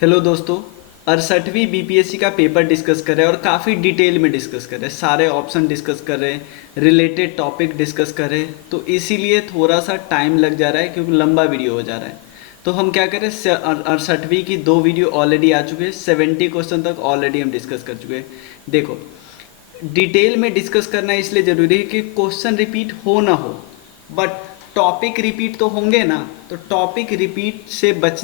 Hello दोस्तों। 68वीं BPSC का paper discuss कर रहे हैं और काफ़ी डिटेल में डिस्कस कर रहे हैं, सारे ऑप्शन डिस्कस कर रहे हैं, रिलेटेड टॉपिक डिस्कस कर रहे हैं। तो इसीलिए थोड़ा सा टाइम लग जा रहा है क्योंकि लंबा वीडियो हो जा रहा है। तो हम क्या करें, 68वीं की 2 वीडियो ऑलरेडी आ चुके हैं, 70 क्वेश्चन तक ऑलरेडी हम डिस्कस कर चुके हैं। देखो, डिटेल में डिस्कस करना इसलिए ज़रूरी है कि क्वेश्चन रिपीट हो ना हो, बट टॉपिक रिपीट तो होंगे ना। तो टॉपिक रिपीट से बच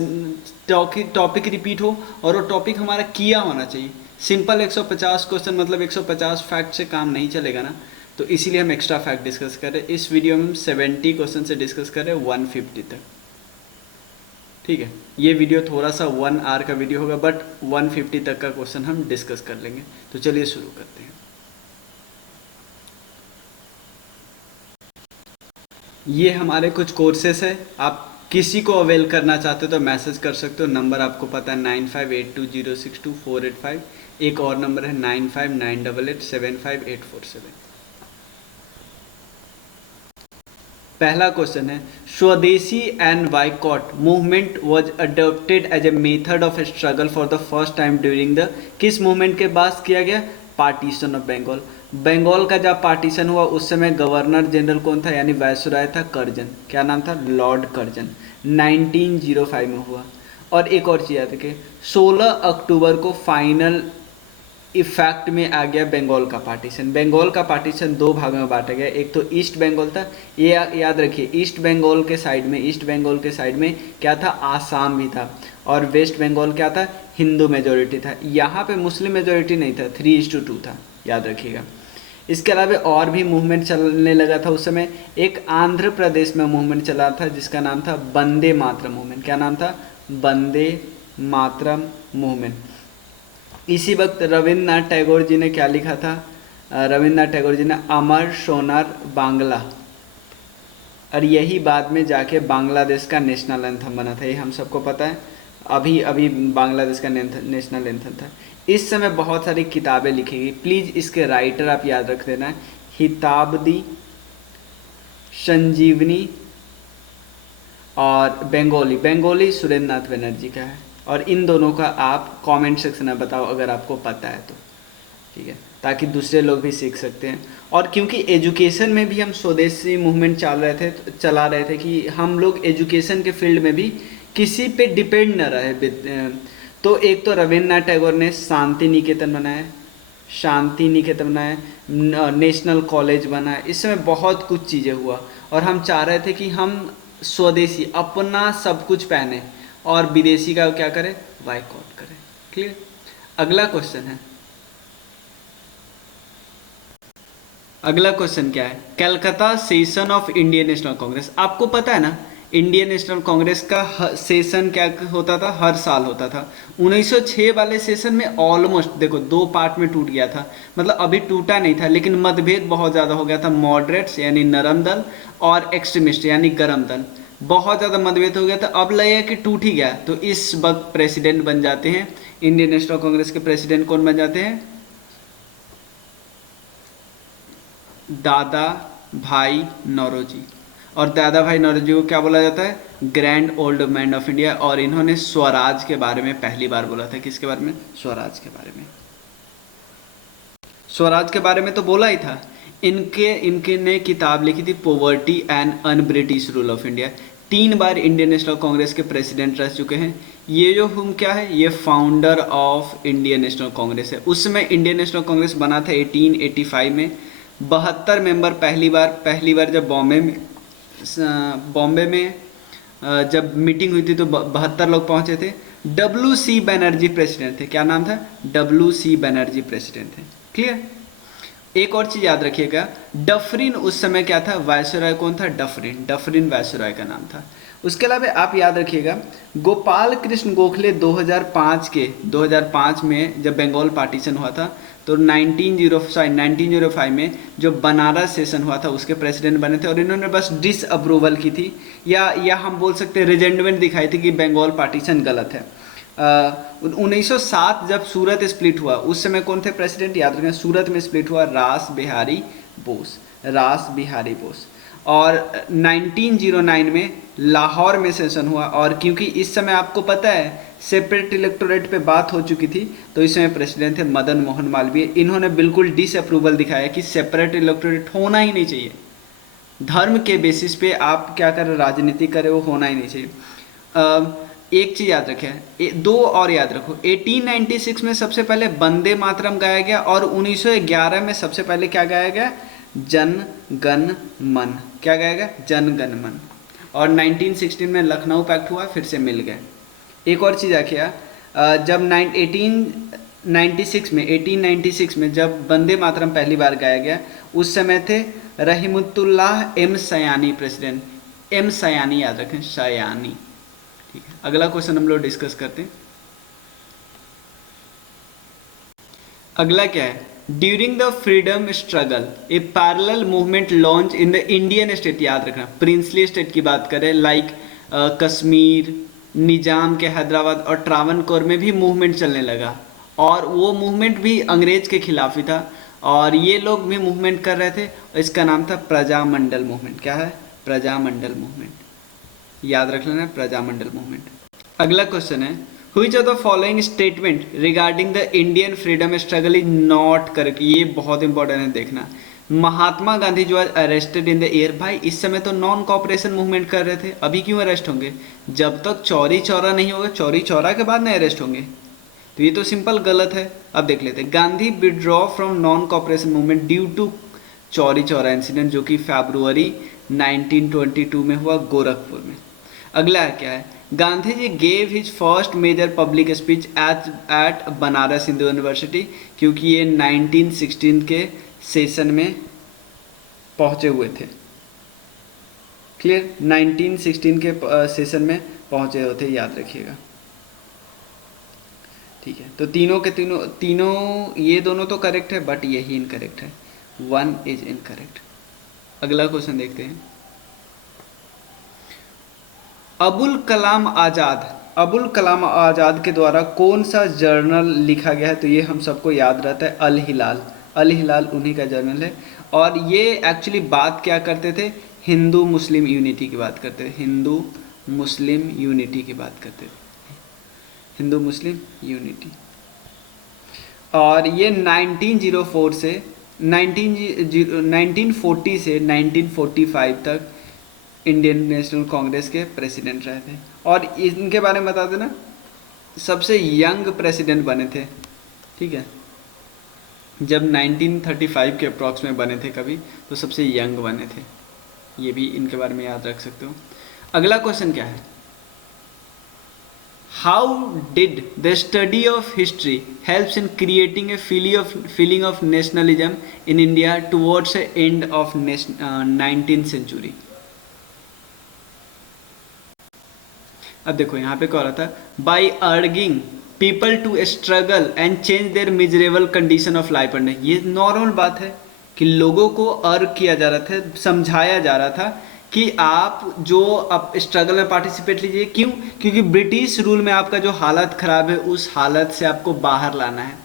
टॉपिक रिपीट हो और वो टॉपिक हमारा किया होना चाहिए। सिंपल 150 क्वेश्चन मतलब 150 फैक्ट से काम नहीं चलेगा ना। तो इसीलिए हम एक्स्ट्रा फैक्ट डिस्कस कर रहे हैं। इस वीडियो में हम 70 क्वेश्चन से डिस्कस कर रहे हैं 150 तक। ठीक है, ये वीडियो थोड़ा सा 1 आवर का वीडियो होगा, बट 150 तक का क्वेश्चन हम डिस्कस कर लेंगे। तो चलिए शुरू करते हैं। ये हमारे कुछ कोर्सेस है, आप किसी को अवेल करना चाहते हो तो मैसेज कर सकते हो। नंबर आपको पता है 9582062485। एक और नंबर है 9598875847। पहला क्वेश्चन है, swadeshi and boycott movement was adopted as a method of struggle for the first time during the, किस मूवमेंट के बाद किया गया? Partition of Bengal. बंगाल का जब पार्टीशन हुआ उस समय गवर्नर जनरल कौन था, यानी वायसराय था कर्जन। क्या नाम था? Lord Curzon. 1905 में हुआ। और एक और चीज़ याद रखिए, 16 अक्टूबर को फाइनल इफेक्ट में आ गया बंगाल का पार्टीशन। बंगाल का पार्टीशन 2 भागों में बांटा गया। एक तो ईस्ट बंगाल था, ये याद रखिए, ईस्ट बंगाल के साइड में क्या था? आसाम भी था। और वेस्ट बंगाल क्या था? हिंदू मेजोरिटी था। यहाँ पे मुस्लिम मेजोरिटी नहीं था, 3:2 था, याद रखिएगा। इसके अलावा और भी मूवमेंट चलने लगा था उस समय। एक आंध्र प्रदेश में मूवमेंट चला था जिसका नाम था वंदे मातरम मूवमेंट। क्या नाम था? वंदे मातरम मूवमेंट। इसी वक्त रविन्द्रनाथ टैगोर जी ने क्या लिखा था? रविन्द्रनाथ टैगोर जी ने अमर सोनार बांग्ला, और यही बाद में जाके बांग्लादेश का नेशनल एंथम बना था, ये हम सबको पता है। अभी अभी बांग्लादेश का नेशनल एंथम था। इस समय बहुत सारी किताबें लिखी गई, प्लीज़ इसके राइटर आप याद रख देना, हिताबदी, संजीवनी और बंगाली सुरेंद्र नाथ बनर्जी का है। और इन दोनों का आप कमेंट सेक्शन में बताओ अगर आपको पता है तो, ठीक है, ताकि दूसरे लोग भी सीख सकते हैं। और क्योंकि एजुकेशन में भी हम स्वदेशी मूवमेंट चला रहे थे कि हम लोग एजुकेशन के फील्ड में भी किसी पे डिपेंड न रहे। तो एक तो रविन्द्रनाथ टैगोर ने शांति निकेतन बनाया, नेशनल कॉलेज बनाया। इस समय बहुत कुछ चीज़ें हुआ और हम चाह रहे थे कि हम स्वदेशी अपना सब कुछ पहने और विदेशी का क्या करें? बायकॉट करें। क्लियर? अगला क्वेश्चन क्या है? Calcutta session of Indian national Congress. आपको पता है ना, इंडियन नेशनल कांग्रेस का सेशन क्या होता था? हर साल होता था। 1906 वाले सेशन में ऑलमोस्ट देखो 2 पार्ट में टूट गया था, मतलब अभी टूटा नहीं था लेकिन मतभेद बहुत ज़्यादा हो गया था। मॉडरेट्स यानी नरम दल और एक्सट्रीमिस्ट यानी गरम दल, बहुत ज़्यादा मतभेद हो गया था। अब लगेगा कि टूट ही गया, तो इस वक्त प्रेसिडेंट बन जाते हैं, इंडियन नेशनल कांग्रेस के प्रेसिडेंट कौन बन जाते हैं? दादा भाई नौरोजी। और दादा भाई नौरोजी को क्या बोला जाता है? Grand old man of India. और इन्होंने स्वराज के बारे में पहली बार बोला था। किसके बारे में? स्वराज के बारे में। स्वराज के बारे में तो बोला ही था। इनके ने किताब लिखी थी poverty and un British rule of India. 3 bar Indian national Congress के प्रेसिडेंट रह चुके हैं। ये जो हम क्या है, ये founder of Indian national Congress है। उस समय इंडियन नेशनल कांग्रेस बना था 1885 में। 72 मेंबर पहली बार जब बॉम्बे में जब मीटिंग हुई थी तो 72 लोग पहुंचे थे। WC बनर्जी प्रेसिडेंट थे। क्या नाम था? WC बनर्जी प्रेसिडेंट थे। क्लियर? एक और चीज याद रखिएगा, डफरिन उस समय क्या था? वायसराय कौन था? डफरिन वायसराय का नाम था। उसके अलावा आप याद रखिएगा, गोपाल कृष्ण गोखले 2005 में जब बंगाल पार्टीशन हुआ था तो 1905 में जो बनारस सेशन हुआ था उसके प्रेसिडेंट बने थे। और इन्होंने बस डिसअप्रूवल की थी, या हम बोल सकते हैं रिजेंडमेंट दिखाई थी कि बंगाल पार्टीशन गलत है। 1907 जब सूरत स्प्लिट हुआ उस समय कौन थे प्रेसिडेंट? याद रखना, सूरत में स्प्लिट हुआ रास बिहारी बोस। और 1909 में लाहौर में सेशन हुआ, और क्योंकि इस समय आपको पता है सेपरेट इलेक्टोरेट पे बात हो चुकी थी, तो इस समय प्रेसिडेंट थे मदन मोहन मालवीय। इन्होंने बिल्कुल डिसअप्रूवल दिखाया कि सेपरेट इलेक्टोरेट होना ही नहीं चाहिए, धर्म के बेसिस पे आप क्या कर राजनीति करें वो होना ही नहीं चाहिए। एक चीज़ याद रखें, दो और याद रखो, 1896 में सबसे पहले वंदे मातरम गाया गया, और 1911 में सबसे पहले क्या गाया गया, जन गण मन। क्या गाया गया, जन गण मन। और 1916 में लखनऊ पैक्ट हुआ, फिर से मिल गए। एक और चीज़ आखिया, जब 1896 में जब वंदे मातरम पहली बार गाया गया, उस समय थे रहीमतुल्लाह एम सयानी प्रेसिडेंट। एम सयानी याद रखें, सयानी। ठीक है, अगला क्वेश्चन हम लोग डिस्कस करते हैं। अगला क्या है, during the freedom struggle A parallel movement launch in the Indian state. याद रखना, प्रिंसली स्टेट की बात करें, लाइक कश्मीर, निजाम के हैदराबाद और ट्रावनकोर में भी मूवमेंट चलने लगा, और वो मूवमेंट भी अंग्रेज के खिलाफ ही था, और ये लोग भी मूवमेंट कर रहे थे। इसका नाम था प्रजामंडल मूवमेंट। क्या है, प्रजामंडल मूवमेंट। याद रख लेना, प्रजामंडल मूवमेंट। अगला क्वेश्चन है, which of the following statement regarding the Indian freedom struggle is not correct. ये बहुत इंपॉर्टेंट है, देखना। महात्मा गांधी जो आज अरेस्टेड इन द एयर। भाई इस समय तो नॉन कॉपरेशन मूवमेंट कर रहे थे, अभी क्यों अरेस्ट होंगे, जब तक चौरी चौरा नहीं होगा, चौरी चौरा के बाद नहीं अरेस्ट होंगे, तो ये तो सिंपल गलत है। अब देख लेते हैं, Gandhi withdraw from non cooperation movement due to Chauri Chaura incident, जो कि फरवरी 1922 में हुआ गोरखपुर में। अगला क्या है, Gandhi ji gave his first major public speech at Banaras Hindu University, क्योंकि ये 1916 के सेशन में पहुंचे हुए थे। क्लियर, 1916 के सेशन में पहुंचे हुए थे, याद रखिएगा। ठीक है, तो तीनों के तीनों ये दोनों तो करेक्ट है, बट यही इनकरेक्ट है, वन इज इनकरेक्ट। अगला क्वेश्चन देखते हैं, अबुल कलाम आज़ाद के द्वारा कौन सा जर्नल लिखा गया है, तो ये हम सबको याद रहता है, अल हिलाल। अल हिलाल उन्हीं का जर्नल है, और ये एक्चुअली बात क्या करते थे, हिंदू मुस्लिम यूनिटी की बात करते थे, हिंदू मुस्लिम यूनिटी की बात करते थे, हिंदू मुस्लिम यूनिटी। और ये 1904 से 1940 से 1945 तक इंडियन नेशनल कांग्रेस के प्रेसिडेंट रहे थे। और इनके बारे में बता देना, सबसे यंग प्रेसिडेंट बने थे। ठीक है, जब 1935 के अप्रॉक्स में बने थे कभी, तो सबसे यंग बने थे, ये भी इनके बारे में याद रख सकते हो। अगला क्वेश्चन क्या है, how did the study of history helps in creating a feeling of nationalism in India towards end of 19th century. अब देखो यहाँ पे क्या हो रहा था, by urging people to struggle and change their miserable condition of life. पढ़ने, ये नॉर्मल बात है कि लोगों को अर्ग किया जा रहा था, समझाया जा रहा था कि आप जो अब स्ट्रगल में पार्टिसिपेट लीजिए। क्यों, क्योंकि ब्रिटिश रूल में आपका जो हालत ख़राब है, उस हालत से आपको बाहर लाना है।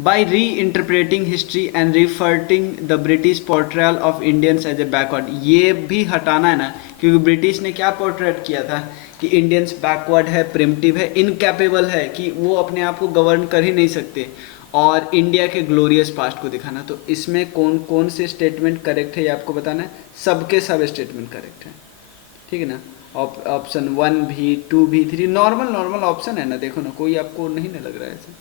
By reinterpreting history and refuting the British portrayal of Indians as a backward, ये भी हटाना है ना, क्योंकि ब्रिटिश ने क्या पोर्ट्रेट किया था कि इंडियंस बैकवर्ड है, प्रिमिटिव है, इनकैपेबल है, कि वो अपने आप को गवर्न कर ही नहीं सकते, और इंडिया के ग्लोरियस पास्ट को दिखाना। तो इसमें कौन कौन से स्टेटमेंट करेक्ट है ये आपको बताना है, सबके सब स्टेटमेंट करेक्ट है। ठीक है ना, ऑप्शन 1 भी, 2 भी, 3 नॉर्मल ऑप्शन है ना, देखो ना, कोई आपको नहीं ना लग रहा है ऐसे।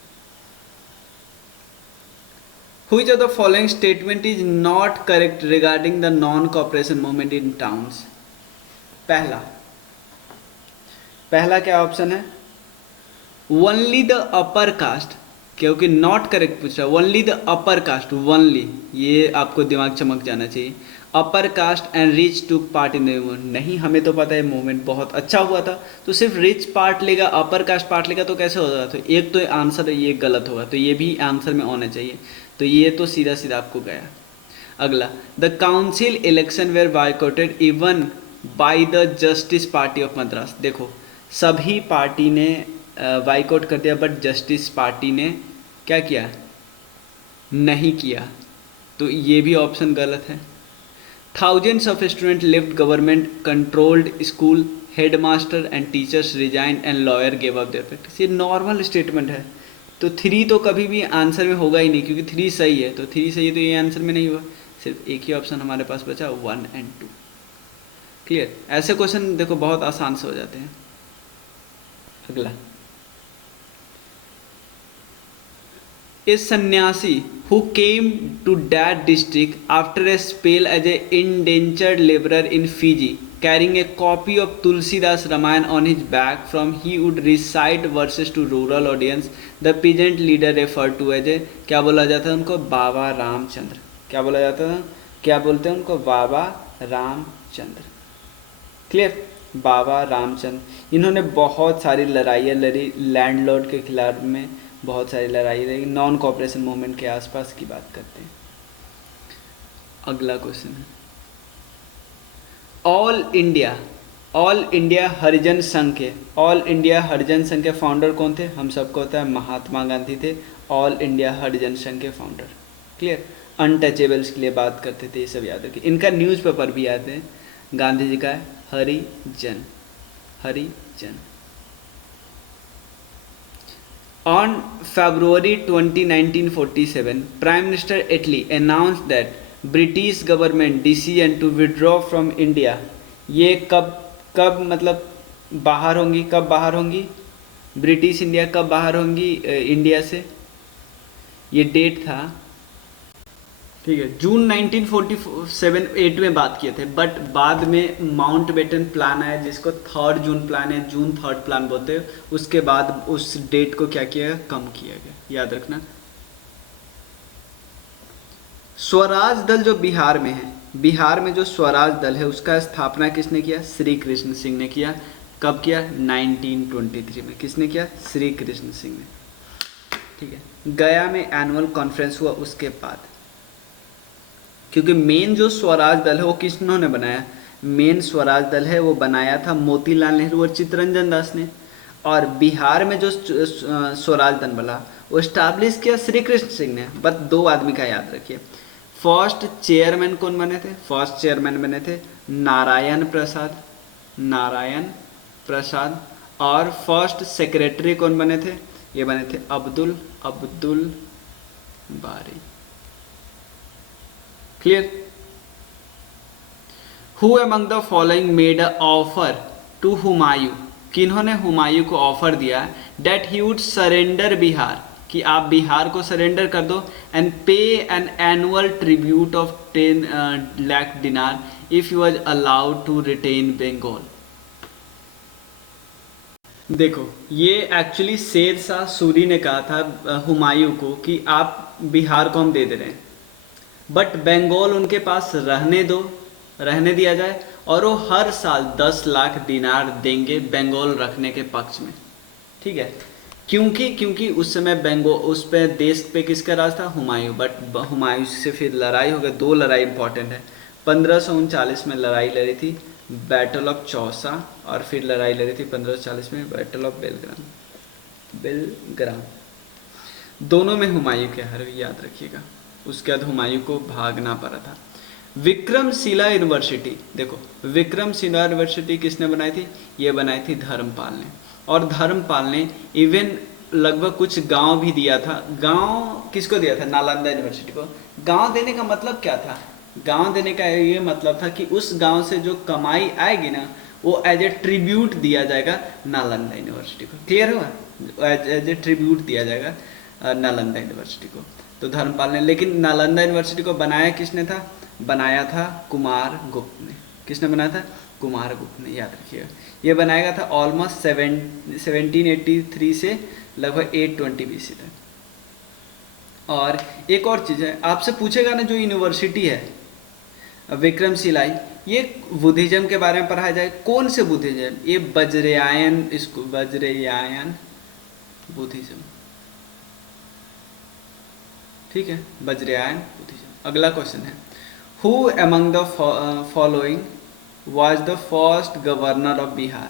Which of the following statement is not correct regarding the non-cooperation movement in towns? पहला क्या ऑप्शन है, ओनली द अपर कास्ट, क्योंकि नॉट करेक्ट पूछ रहा है, only the upper caste, only, ये आपको दिमाग चमक जाना चाहिए। Upper caste and rich to part in the movement, नहीं, हमें तो पता है मूवमेंट बहुत अच्छा हुआ था, तो सिर्फ रिच पार्ट लेगा, अपर कास्ट पार्ट लेगा, तो कैसे होगा, तो एक तो आंसर ये गलत होगा, तो ये भी आंसर में होना चाहिए, तो ये तो सीधा सीधा आपको गया। अगला, the council election were boycotted even by the Justice Party of Madras. देखो, सभी पार्टी ने बायकॉट कर दिया, बट जस्टिस पार्टी ने क्या किया, नहीं किया, तो ये भी ऑप्शन गलत है। Thousands of students left government-controlled school, headmaster and teachers resigned and lawyer gave up their practice. ये नॉर्मल स्टेटमेंट है, तो 3 तो कभी भी आंसर में होगा ही नहीं, क्योंकि 3 सही है, तो 3 सही है तो ये आंसर में नहीं हुआ, सिर्फ एक ही ऑप्शन हमारे पास बचा 1 और 2। क्लियर? ऐसे क्वेश्चन देखो बहुत आसान से हो जाते हैं। अगला, A sannyasi who came to that district after a spell as an indentured laborer in Fiji, carrying a copy of Tulsidas Ramayana on his back, from he would recite verses to rural audience. The peasant leader referred to as a, क्या बोला जाता है उनको? बाबा रामचंद्र। क्या बोला जाता था? क्या बोलते हैं उनको? बाबा रामचंद्र। क्लियर? बाबा रामचंद्र। इन्होंने बहुत सारी लड़ाइयाँ लड़ी, लैंडलॉर्ड के खिलाफ में बहुत सारी लड़ाई रही। नॉन कॉपरेशन मूवमेंट के आसपास की बात करते हैं। अगला क्वेश्चन है, ऑल इंडिया हरिजन संघ के फाउंडर कौन थे? हम सबको होता है महात्मा गांधी थे ऑल इंडिया हरिजन संघ के फाउंडर। क्लियर? अनटचेबल्स के लिए बात करते थे, ये सब याद रखिए। इनका न्यूज़पेपर भी आते हैं, गांधी जी का है हरिजन। On February 20, 1947, Prime Minister Attlee announced that British government decision to withdraw from India। ये कब मतलब बाहर होंगी? कब बाहर होंगी ब्रिटिश इंडिया? कब बाहर होंगी इंडिया से? ये डेट था, ठीक है, जून 1947-8 में बात किए थे, बट बाद में माउंटबेटन प्लान आया जिसको 3 जून प्लान है, जून 3 प्लान बोलते हैं। उसके बाद उस डेट को क्या किया गया? कम किया गया, याद रखना। स्वराज दल जो बिहार में है, बिहार में जो स्वराज दल है उसका स्थापना किसने किया? श्री कृष्ण सिंह ने किया। कब किया? 1923 में। किसने किया? श्री कृष्ण सिंह ने। ठीक है, गया में एनुअल कॉन्फ्रेंस हुआ उसके बाद, क्योंकि मेन जो स्वराज दल है वो किसने बनाया? मेन स्वराज दल है वो बनाया था मोतीलाल नेहरू और चित्तरंजन दास ने। और बिहार में जो स्वराज दल बना वो स्टैब्लिश किया श्री कृष्ण सिंह ने। बस 2 आदमी का याद रखिए। फर्स्ट चेयरमैन कौन बने थे? फर्स्ट चेयरमैन बने थे नारायण प्रसाद। और फर्स्ट सेक्रेटरी कौन बने थे? ये बने थे Abdul Bari. Clear? Who among the following made a offer to Humayun? किन्होंने हुमायूं को ऑफर दिया that he would surrender Bihar, कि आप बिहार को सरेंडर कर दो, and pay an annual tribute of 10 lakh dinar if you was allowed to retain Bengal. देखो, ये एक्चुअली शेर शाह सूरी ने कहा था हुमायूं को कि आप बिहार को हम दे दे रहे हैं, बट बंगाल उनके पास रहने दिया जाए, और वो हर साल 10 लाख दिनार देंगे बंगाल रखने के पक्ष में। ठीक है, क्योंकि उस समय उस पे देश पे किसका राज था? हुमायूं। बट हुमायूं से फिर लड़ाई हो गई। 2 लड़ाई इंपॉर्टेंट है। 1539 में लड़ाई लड़ी थी बैटल ऑफ चौसा, और फिर लड़ाई लड़ी थी 1540 में बैटल ऑफ बेलग्राम। दोनों में हुमायूं के हार, याद रखिएगा। उसके बाद हुमायूं को भागना पड़ा था। विक्रमशिला यूनिवर्सिटी, देखो विक्रमशिला यूनिवर्सिटी किसने बनाई थी? ये बनाई थी धर्मपाल ने। और धर्मपाल ने इवन लगभग कुछ गांव भी दिया था। गांव किसको दिया था? नालंदा यूनिवर्सिटी को। गांव देने का मतलब क्या था? गांव देने का ये मतलब था कि उस गांव से जो कमाई आएगी ना, वो एज ए ट्रिब्यूट दिया जाएगा नालंदा यूनिवर्सिटी को। क्लियर हुआ? एज ए ट्रिब्यूट दिया जाएगा नालंदा यूनिवर्सिटी को। तो धर्मपाल ने, लेकिन नालंदा यूनिवर्सिटी को बनाया किसने था? बनाया था कुमारगुप्त ने। किसने बनाया था? कुमारगुप्त ने, याद रखिएगा। ये बनाया गया था ऑलमोस्ट 1783 से लगभग 820 BC तक। और एक और चीज़ है, आपसे पूछेगा ना, जो यूनिवर्सिटी है विक्रमशिला, ये बुद्धिज्म के बारे में पढ़ाया जाए। कौन से बुद्धिज्म? ये वज्रयायन बुद्धिज्म। ठीक है, वज्रयायन बुद्धिज्म। अगला क्वेश्चन है, who among the following was the first governor of Bihar?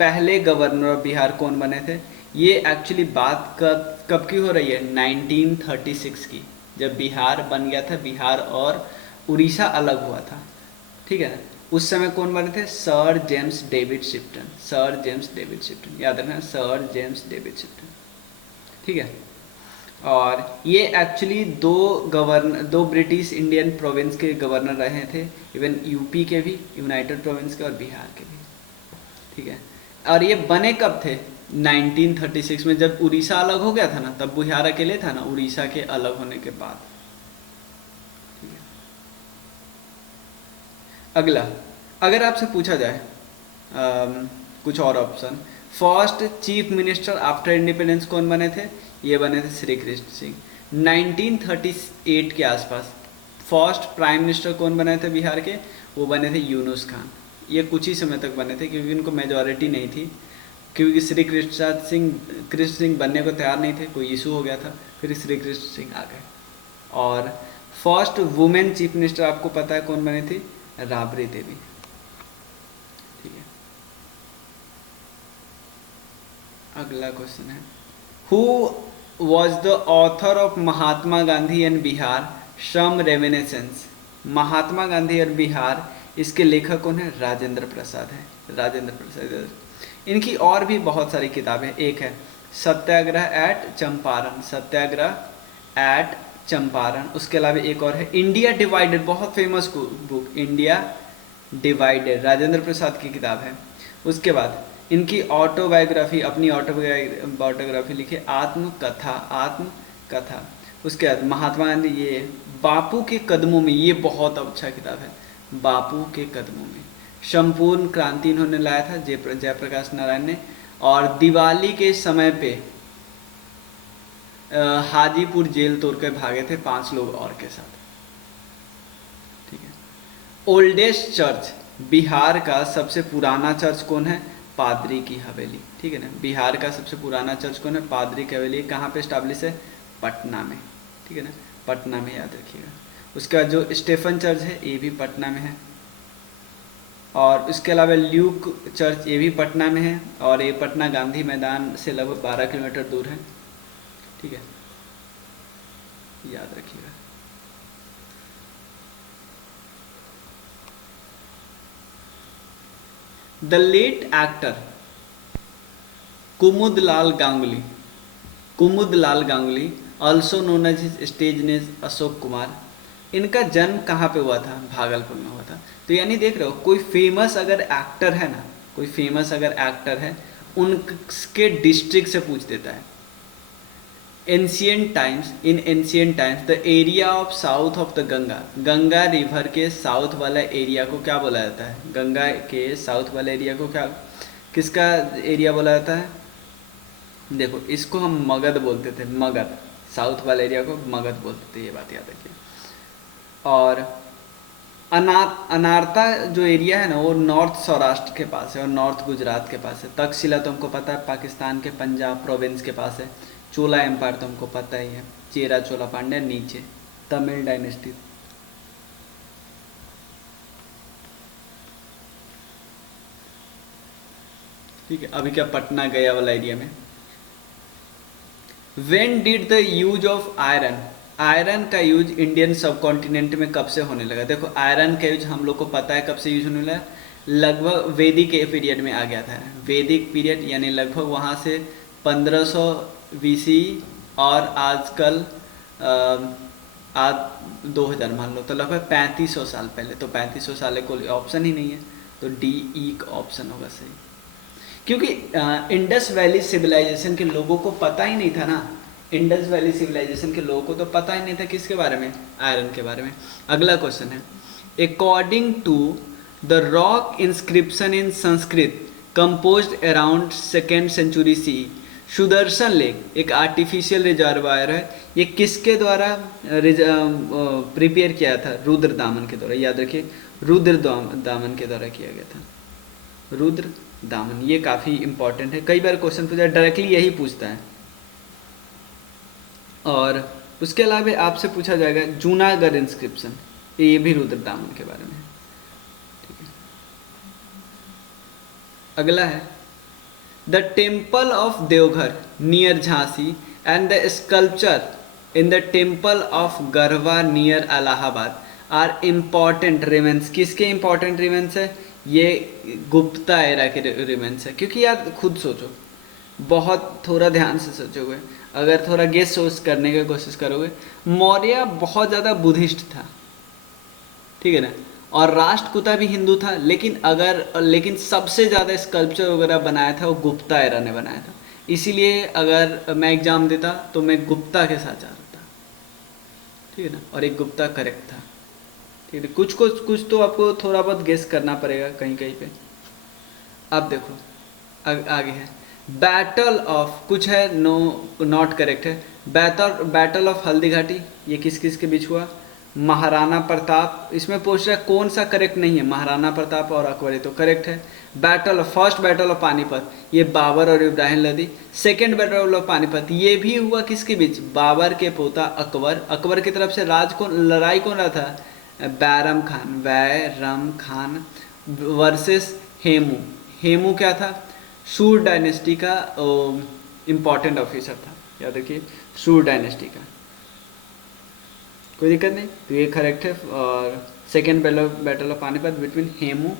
पहले गवर्नर ऑफ बिहार कौन बने थे? ये एक्चुअली बात कब की हो रही है? 1936 की, जब बिहार बन गया था। बिहार और उड़ीसा अलग हुआ था, ठीक है ना। उस समय कौन बने थे? Sir James David Shipton, sir James David Shipton, याद रखना, सर जेम्स डेविड शिप्टन, ठीक है। और ये एक्चुअली दो ब्रिटिश इंडियन प्रोविंस के गवर्नर रहे थे, इवन यूपी के भी, यूनाइटेड प्रोविंस के और बिहार के भी, ठीक है। और ये बने कब थे? 1936 में, जब उड़ीसा अलग हो गया था ना, तब बिहार अकेले था ना, उड़ीसा के अलग होने के बाद, ठीक है। अगला, अगर आपसे पूछा जाए कुछ और option, first chief minister after independence कौन बने थे? ये बने थे श्री कृष्ण सिंह। 1938 के आसपास फर्स्ट प्राइम मिनिस्टर कौन बने थे बिहार के? वो बने थे यूनुस खान। ये कुछ ही समय तक बने थे क्योंकि उनको मेजॉरिटी नहीं थी, क्योंकि श्री कृष्ण सिंह बनने को तैयार नहीं थे, कोई इशू हो गया था, फिर श्री कृष्ण सिंह आ गए। और फर्स्ट वुमेन चीफ मिनिस्टर आपको पता है कौन बनी थी? राबड़ी देवी, ठीक है। अगला क्वेश्चन है, who was the author of Mahatma Gandhi and Bihar श्रम रेमिनेसेंस? महात्मा गांधी और बिहार, इसके लेखक कौन है? राजेंद्र प्रसाद है, राजेंद्र प्रसाद। इनकी और भी बहुत सारी किताबें, एक है सत्याग्रह एट चंपारण, सत्याग्रह एट चंपारण, उसके अलावा एक और है इंडिया डिवाइडेड, बहुत famous book, India Divided, Rajendra Prasad की किताब है। उसके बाद इनकी ऑटोबायोग्राफी, अपनी ऑटोबायोग्राफी लिखी, आत्मकथा, आत्मकथा। उसके बाद महात्मा गांधी, ये बापू के कदमों में, ये बहुत अच्छा किताब है, बापू के कदमों में। संपूर्ण क्रांति इन्होंने लाया था, जयप्रकाश नारायण ने। और दिवाली के समय पे हाजीपुर जेल तोड़ के भागे थे 5 लोग और के साथ, ठीक है। ओल्डेस्ट चर्च, बिहार का सबसे पुराना चर्च कौन है? पादरी की हवेली, ठीक है ना। बिहार का सबसे पुराना चर्च कौन है? पादरी की हवेली। कहाँ पे स्टैब्लिश है? पटना में, ठीक है ना, पटना में, याद रखिएगा। उसके बाद जो स्टेफन चर्च है, ये भी पटना में है। और उसके अलावा ल्यूक चर्च, ये भी पटना में है, और ये पटना गांधी मैदान से लगभग 12 किलोमीटर दूर है, ठीक है, याद रखिएगा। The late actor Kumudlal Ganguly, Kumudlal Ganguly also known as his stage name Ashok Kumar, इनका जन्म कहाँ पे हुआ था? भागलपुर में हुआ था। तो यानी देख रहे हो, कोई फेमस अगर एक्टर है ना, कोई फेमस अगर एक्टर है, उनके डिस्ट्रिक्ट से पूछ देता है। Ancient times, in ancient times the area of south of the Ganga, Ganga river के साउथ वाला एरिया को क्या बोला जाता है? गंगा के साउथ वाले एरिया को क्या, किसका एरिया बोला जाता है? देखो, इसको हम मगध बोलते थे, मगध, साउथ वाले एरिया को मगध बोलते थे, ये बात याद रखिए। और अनारता जो एरिया है ना, वो नॉर्थ सौराष्ट्र के पास है और नॉर्थ गुजरात के पास है। तक्षशिला तो हमको पता है पाकिस्तान के पंजाब प्रोविंस के पास है। चोला एम्पायर तो हमको पता ही है, चेरा चोला पांड्या, नीचे तमिल डायनेस्टी। ठीक है, अभी क्या पटना गया वाला एरिया में। When did the use of iron, iron का यूज इंडियन सब कॉन्टिनेंट में कब से होने लगा? देखो, आयरन का यूज हम लोग को पता है कब से यूज होने लगा, लगभग वैदिक पीरियड में आ गया था। वैदिक पीरियड यानी लगभग वहाँ से 1500 बीसी, और आजकल आज 2000 मान लो, तो लगभग 3500 साल पहले। तो 3500 साल कोई ऑप्शन ही नहीं है, तो डी ई का ऑप्शन होगा सही। क्योंकि इंडस वैली सिविलाइजेशन के लोगों को पता ही नहीं था ना, इंडस वैली सिविलाइजेशन के लोगों को तो पता ही नहीं था किसके बारे में? आयरन के बारे में। अगला क्वेश्चन है, according to the rock inscription in Sanskrit composed around 2nd century C, Sudarshan lake एक आर्टिफिशियल रिजर्वायर है, ये किसके द्वारा प्रिपेयर किया था? रुद्र दामन के द्वारा, याद रखिए, रुद्र दामन के द्वारा किया गया था, रुद्र दामन। ये काफ़ी इंपॉर्टेंट है, कई बार क्वेश्चन पूछा, डायरेक्टली यही पूछता है। और उसके अलावा आपसे पूछा जाएगा जूनागढ़ इंस्क्रिप्शन, ये भी रुद्र दामन के बारे में है, ठीक है। अगला है the temple of Deogarh near Jhansi and the sculpture in the temple of Garhwa near Allahabad are important remains. किसके इम्पॉर्टेंट रिमेंस है? ये गुप्ता एरा के रिमेंस है। क्योंकि यार खुद सोचो, बहुत थोड़ा ध्यान से सोचोगे, अगर थोड़ा गेस सोच करने की कोशिश करोगे, मौर्य बहुत ज़्यादा बुद्धिस्ट था, ठीक है ना, और राष्ट्रकूटा भी हिंदू था, लेकिन सबसे ज़्यादा स्कल्पचर वगैरह बनाया था वो गुप्ता एरा ने बनाया था। इसीलिए अगर मैं एग्जाम देता तो मैं गुप्ता के साथ जा रहा था, ठीक है ना, और एक गुप्ता करेक्ट था, ठीक है। कुछ तो आपको थोड़ा बहुत गेस करना पड़ेगा कहीं कहीं पे। अब देखो आगे है बैटल ऑफ, कुछ है नो नॉट करेक्ट है। बैटल ऑफ हल्दी घाटी ये किस किस के बीच हुआ? महाराणा प्रताप, इसमें पूछ रहा है कौन सा करेक्ट नहीं है, महाराणा प्रताप और अकबर, तो करेक्ट है। फर्स्ट बैटल ऑफ पानीपत ये बाबर और Ibrahim Lodi. Second battle of Panipat ये भी हुआ किसके बीच? बाबर के पोता अकबर। अकबर की तरफ से लड़ाई कौन रहा था? बैरम खान वर्सेस हेमू। हेमू क्या था? सूर डायनेस्टी का इम्पॉर्टेंट ऑफिसर था, याद रखिए, सूर डायनेस्टी का। कोई दिक्कत नहीं, तो ये करेक्ट है। और second battle of Panipat between Hemu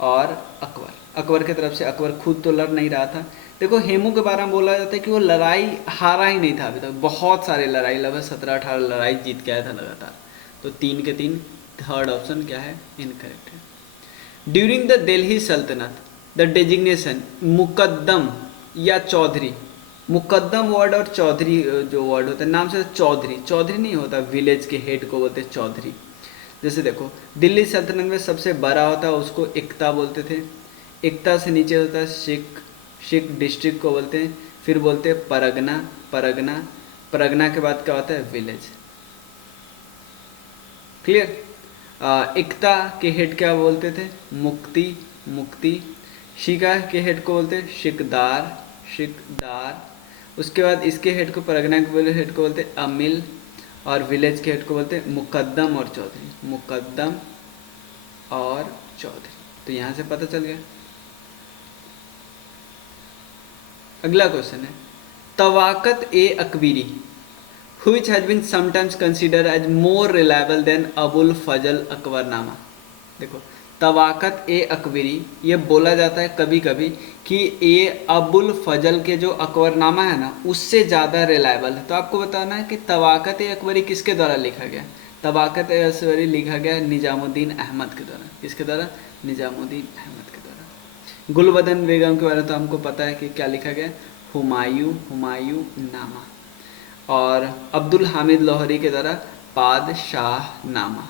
और अकबर। अकबर की तरफ से, अकबर खुद तो लड़ नहीं रहा था। देखो हेमू के बारे में बोला जाता है कि वो लड़ाई हारा ही नहीं था अभी तक, बहुत सारे लड़ाई, लगभग 17-18 लड़ाई जीत के आया था लगातार। तो 3 के 3, थर्ड ऑप्शन क्या है? इनकरेक्ट है। ड्यूरिंग द दिल्ली सल्तनत द डेजिग्नेशन मुकद्दम या चौधरी, मुकद्दम वर्ड और चौधरी जो वर्ड होता है नाम से, चौधरी नहीं होता, विलेज के हेड को बोलते चौधरी। जैसे देखो दिल्ली सल्तनत में सबसे बड़ा होता है उसको इक्ता बोलते थे, इक्ता से नीचे होता है शिक डिस्ट्रिक्ट को बोलते हैं, फिर बोलते हैं परगना के बाद क्या होता है? विलेज। क्लियर? इक्ता के हेड क्या बोलते थे? मुक्ति। शिका के हेड को बोलते शिकदार। उसके बाद इसके हेड को, परगना के हेड को बोलते अमिल, और विलेज के हेड को बोलते मुकद्दम और चौधरी। तो यहाँ से पता चल गया। अगला क्वेश्चन है तवाकत ए Akbari which has been sometimes considered as more reliable than Abul फजल अकबरनामा। देखो तवाकत ए अकबरी ये बोला जाता है कभी कभी कि ये अबुल फजल के जो अकबरनामा है ना उससे ज़्यादा रिलायबल है। तो आपको बताना है कि तवाकत ए अकबरी किसके द्वारा लिखा गया? तवाकत ए अकबरी लिखा गया निजामुद्दीन अहमद के द्वारा। किसके द्वारा? निजामुद्दीन अहमद के द्वारा। गुलबदन बेगम के बारे में तो हमको पता है कि क्या लिखा गया? हुमायूं नामा। और अब्दुल हामिद लाहौरी के द्वारा पादशाह नामा।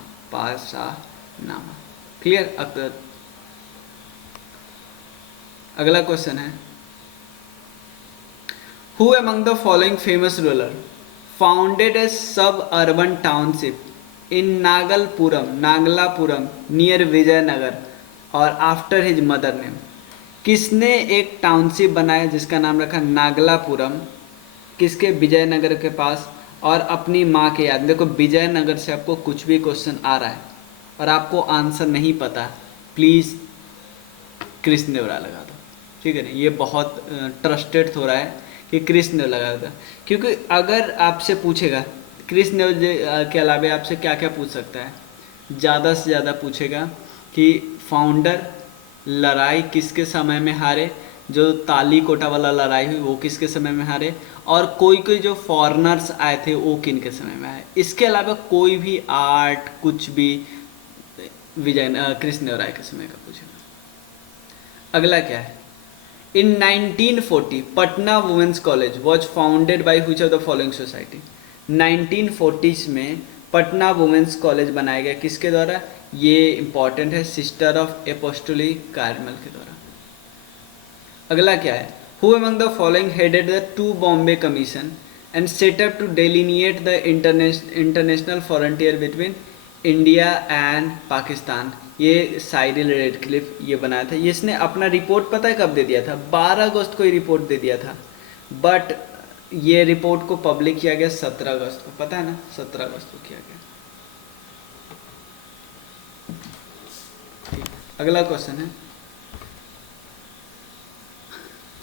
क्लियर? अगला क्वेश्चन है who among the following famous ruler founded a suburban township in Nagalapuram near Vijayanagar और आफ्टर हिज मदर नेम। किसने एक टाउनशिप बनाया जिसका नाम रखा नागलापुरम, किसके? विजयनगर के पास, और अपनी माँ के याद। देखो विजयनगर से आपको कुछ भी क्वेश्चन आ रहा है और आपको आंसर नहीं पता, प्लीज़ कृष्णदेवराय लगा दो, ठीक है ना। ये बहुत ट्रस्टेड हो रहा है कि कृष्णदेव लगा दो, क्योंकि अगर आपसे पूछेगा कृष्णदेव के अलावा आपसे क्या क्या पूछ सकता है? ज़्यादा से ज़्यादा पूछेगा कि फाउंडर, लड़ाई किसके समय में हारे, जो ताली कोटा वाला लड़ाई हुई वो किसके समय में हारे, और कोई जो फॉरेनर्स आए थे वो किन के समय में आए। इसके अलावा कोई भी आर्ट कुछ भी कृष्णदेवराय के समय का पूछेगा। अगला क्या है? In 1940 Patna women's college was founded by which of the following society. 1940s में पटना वुमेन्स कॉलेज बनाया गया किसके द्वारा? ये इंपॉर्टेंट है, सिस्टर ऑफ एपोस्टोलिक कार्मेल के द्वारा। अगला क्या है? Who among the following headed the 2 Bombay Commission and set up to delineate the international frontier between India and Pakistan? ये साइरिल रेडक्लिफ ये बनाया था। ये इसने अपना रिपोर्ट पता है कब दे दिया था? 12 अगस्त को ही रिपोर्ट दे दिया था, बट ये रिपोर्ट को पब्लिक किया गया 17 अगस्त को, पता है ना, 17 अगस्त को किया गया। अगला क्वेश्चन है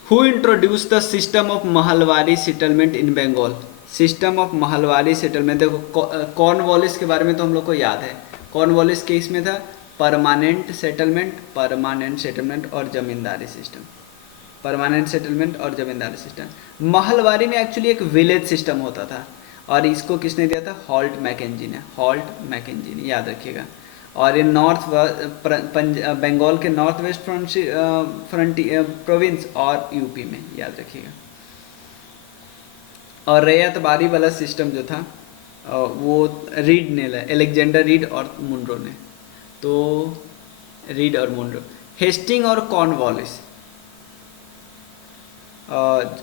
Who introduced the system of mahalwari settlement in Bengal? System of mahalwari settlement, देखो कॉर्नवालिस के बारे में तो हम लोग को याद है, कॉर्नवालिस के इसमें था परमानेंट सेटलमेंट और जमींदारी सिस्टम। परमानेंट सेटलमेंट और जमींदारी सिस्टम। महलवारी में एक्चुअली एक विलेज सिस्टम होता था और इसको किसने दिया था? हॉल्ट मैकेंजी ने, याद रखिएगा। और ये बंगाल के नॉर्थ वेस्ट फ्रंटियर प्रोविंस और यूपी में, याद रखिएगा। और रैयतबारी वाला सिस्टम जो था वो रीड ने लाया, एलेक्जेंडर रीड और मुनरो ने। तो रीड और मुनरो। हेस्टिंग और कॉर्नवालिस,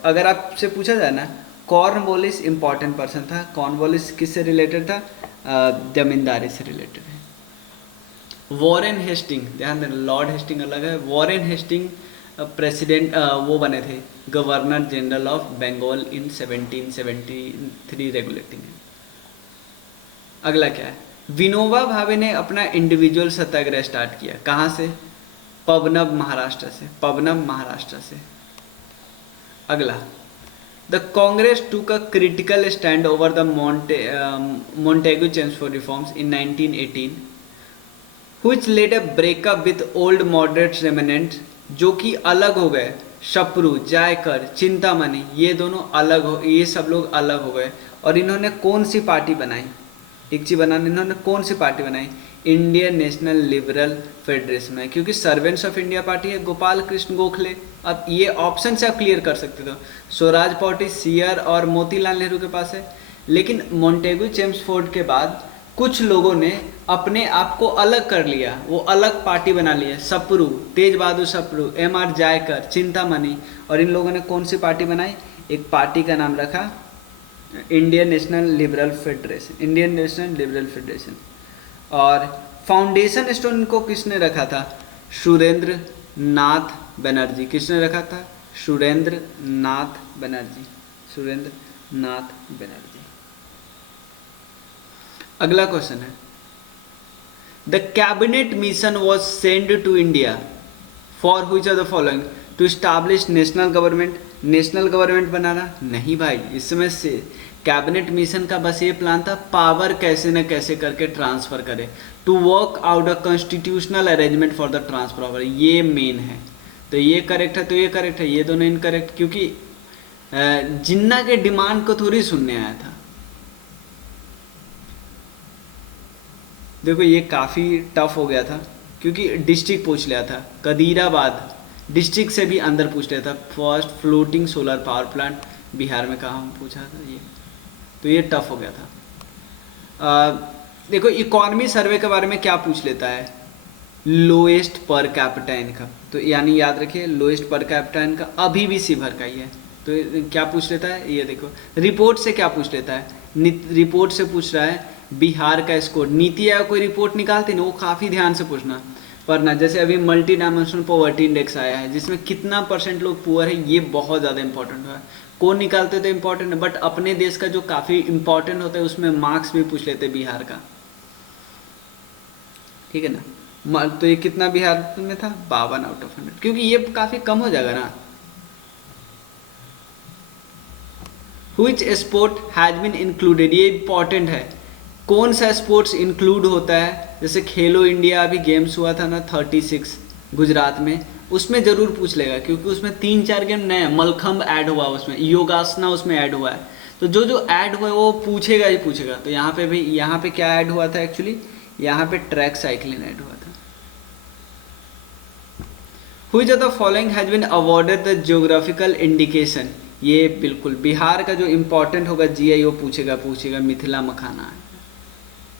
अगर आपसे पूछा जाए ना, कॉर्नवालिस इंपॉर्टेंट पर्सन था। कॉर्नवालिस किससे रिलेटेड था? जमींदारी से रिलेटेड है। वॉरेन हेस्टिंग, ध्यान देना, लॉर्ड हेस्टिंग अलग है। वॉरेन हेस्टिंग प्रेसिडेंट वो बने थे governor general of Bengal in 1773 regulating. अगला क्या है? विनोबा भावे ने अपना इंडिविजुअल सत्याग्रह स्टार्ट किया। कहाँ से? पबनब महाराष्ट्र से। अगला, the Congress took a critical stand over the Montagu Chelmsford reforms in 1918 which led a breakup with old moderate remnants, जो कि अलग हो गए। शपरू, जायकर, चिंतामणि, ये दोनों अलग हो, ये सब लोग अलग हो गए। और इन्होंने कौन सी पार्टी बनाई? एक चीज बनाने इन्होंने कौन सी पार्टी बनाई? इंडियन नेशनल लिबरल फेडरेशन में, क्योंकि सर्वेंट्स ऑफ इंडिया पार्टी है गोपाल कृष्ण गोखले। अब ये ऑप्शन से आप क्लियर कर सकते थे। स्वराज पार्टी सियर और मोतीलाल नेहरू के पास है। लेकिन मोंटेगू चेम्सफोर्ड के बाद कुछ लोगों ने अपने आप को अलग कर लिया, वो अलग पार्टी बना लिया। सप्रू, तेज बहादुर सप्रू, एम.आर. जायकर, चिंतामणि, और इन लोगों ने कौन सी पार्टी बनाई? एक पार्टी का नाम रखा इंडियन नेशनल लिबरल फेडरेशन। और फाउंडेशन स्टोन को किसने रखा था? सुरेंद्र नाथ बनर्जी। किसने रखा था? सुरेंद्र नाथ बनर्जी। अगला क्वेश्चन है, the cabinet mission was send to India for which of the following? To establish national government बनाना? नहीं भाई, इसमें से कैबिनेट मिशन का बस ये प्लान था, पावर कैसे न कैसे करके ट्रांसफर करे। To work out a constitutional arrangement for the transfer of, ये मेन है। तो ये करेक्ट है, तो ये करेक्ट है, ये दोनों इनकरेक्ट, क्योंकि जिन्ना के डिमांड को थोड़ी सुनने आया था। देखो ये काफ़ी टफ हो गया था, क्योंकि डिस्ट्रिक्ट पूछ लिया था। कदीराबाद डिस्ट्रिक्ट से भी अंदर पूछ लिया था। First floating solar power plant Bihar में कहाँ पूछा था ये, तो ये टफ हो गया था। देखो इकॉनमी सर्वे के बारे में क्या पूछ लेता है? Lowest per capita income. तो यानी याद रखिए लोएस्ट पर कैपिटा इनकम अभी भी शिवहर का ही है। तो क्या पूछ लेता है? ये देखो रिपोर्ट से क्या पूछ लेता है? रिपोर्ट से पूछ रहा है बिहार का स्कोर। नीति आयोग कोई रिपोर्ट निकालते ना, वो काफ़ी ध्यान से पूछना पढ़ना। जैसे अभी मल्टी डायमेंशनल पॉवर्टी इंडेक्स आया है, जिसमें कितना % लोग पुअर है, ये बहुत ज़्यादा इंपॉर्टेंट है। कौन निकालते तो इम्पोर्टेंट है, बट अपने देश का जो काफ़ी इंपॉर्टेंट होता है उसमें मार्क्स भी पूछ लेते बिहार का, ठीक है ना। तो ये कितना बिहार में था? 52 आउट ऑफ 100, क्योंकि ये काफ़ी कम हो जाएगा ना। Which sport has been included? ये इंपॉर्टेंट है। कौन सा स्पोर्ट्स इंक्लूड होता है? जैसे खेलो इंडिया अभी गेम्स हुआ था ना 36 गुजरात में, उसमें ज़रूर पूछ लेगा, क्योंकि उसमें 3-4 गेम नए, मलखम्ब ऐड हुआ, उसमें योगासना उसमें ऐड हुआ है। तो जो ऐड हुआ है वो पूछेगा ही पूछेगा। तो यहाँ पे भी, यहाँ पे क्या ऐड हुआ था एक्चुअली? यहाँ पे ट्रैक साइकिलिंग ऐड हुआ था। Which of the following has been awarded the geographical indication? ये बिल्कुल बिहार का जो इम्पोर्टेंट होगा GI वो पूछेगा मिथिला मखाना है